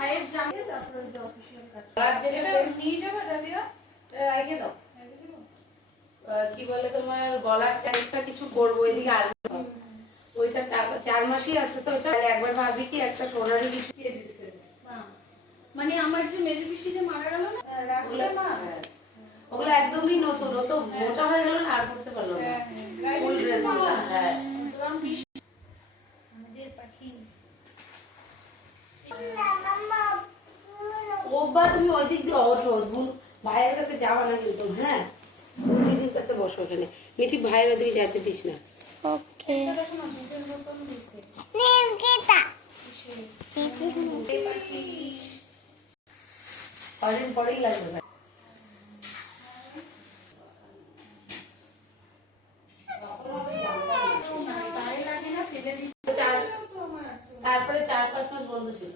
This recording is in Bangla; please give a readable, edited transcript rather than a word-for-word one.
ভাইয়ের জানিয়ে তারপরে যে অফিসিয়াল কাজ আর যেটা নিয়ে যাবে ডালিয়া রেখে দাও। কি বলে তোমার গলার টাইপটা কিছু করবো এদিকে আর ওইটা 4 মাসই আছে তো ওটা একবার ভাবি কি একটা সোনারি কিছু দিয়ে দিতে। মানে আমার যে মেজো পিসি যে মারা গেল না রাখলে না ওগুলো একদমই নতুন, ও তো মোটা হয়ে গেল না আর পড়তে পারলো না ফুল ড্রেস। হ্যাঁ আমাদের পাখি ও বা তুমি ওই দিক দিয়ে ওঠো, ভাইয়ের কাছে যাওয়া না কিন্তু। হ্যাঁ ওই দিদির কাছে বসো ওখানে। মিঠি ভাইয়ের ওদিকে যাইতে দিস না। ওকে দেখো না দুধের মতন দিছে কদিন পরেই লাগবে ভাই। তারপরে 4-5 মাস বন্ধ ছিল।